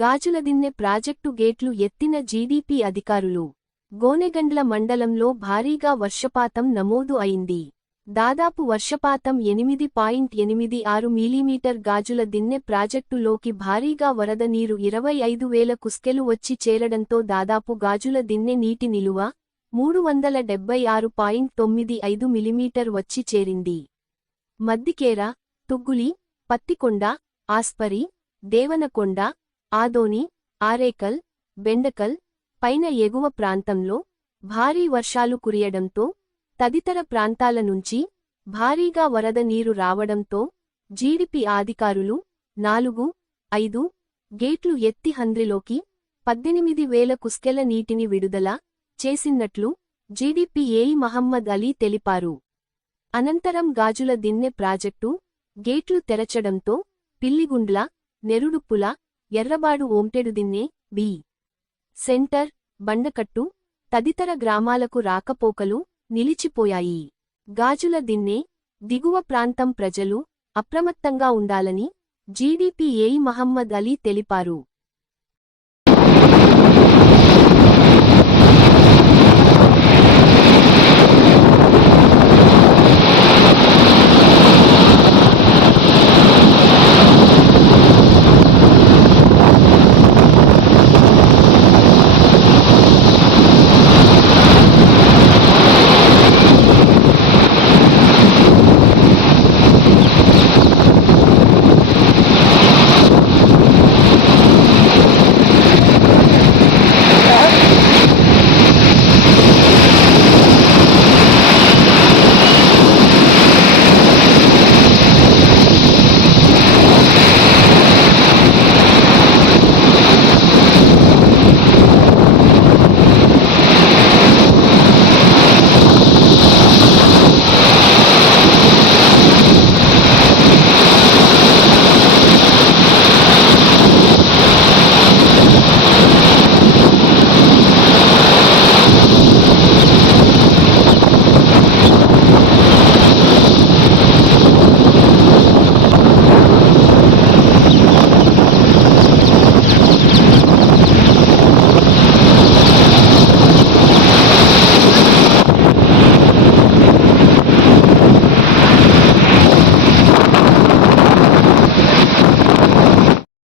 Gajuladinne project గేట్లు ఎత్తిన GDP అధికారులు. గోనెగండ్ల మండలంలో భారీగా వర్షపాతం నమోదు అయింది. దాదాపు వర్షపాతం ఎనిమిది పాయింట్ ఎనిమిది ఆరు మిలీమీటర్ గాజుల దిన్నె ప్రాజెక్టులోకి భారీగా వరద నీరు ఇరవై ఐదు వేల కుస్కెలు వచ్చి చేరడంతో దాదాపు గాజుల దిన్నె నీటి నిలువ మూడు వందల డెబ్బై ఆరు పాయింట్ తొమ్మిది ఐదు మిలీమీటర్ వచ్చి చేరింది. మద్దికేర తుగ్గులి పత్తికొండ ఆస్పరి దేవనకొండ ఆదోని ఆరేకల్ బెండకల్ పైన ఎగువ ప్రాంతంలో భారీ వర్షాలు కురియడంతో తదితర ప్రాంతాల నుంచి భారీగా వరద నీరు రావడంతో జీడిపి అధికారులు నాలుగు ఐదు గేట్లు ఎత్తి హంద్రిలోకి పద్దెనిమిది వేల కుస్కెల నీటిని విడుదల చేసినట్లు జీడీపీ ఏఈ మహమ్మద్ అలీ తెలిపారు. అనంతరం గాజుల దిన్నె ప్రాజెక్టు గేట్లు తెరచడంతో పిల్లిగుండ్ల నెరుడుప్పుల ఎర్రబాడు ఓంటెడుదిన్నె బి. సెంటర్ బండకట్టు తదితర గ్రామాలకు రాకపోకలు నిలిచిపోయాయి. గాజుల దిన్నే దిగువ ప్రాంతం ప్రజలు అప్రమత్తంగా ఉండాలని జీడీపీ ఏయి మహమ్మద్ అలీ తెలిపారు.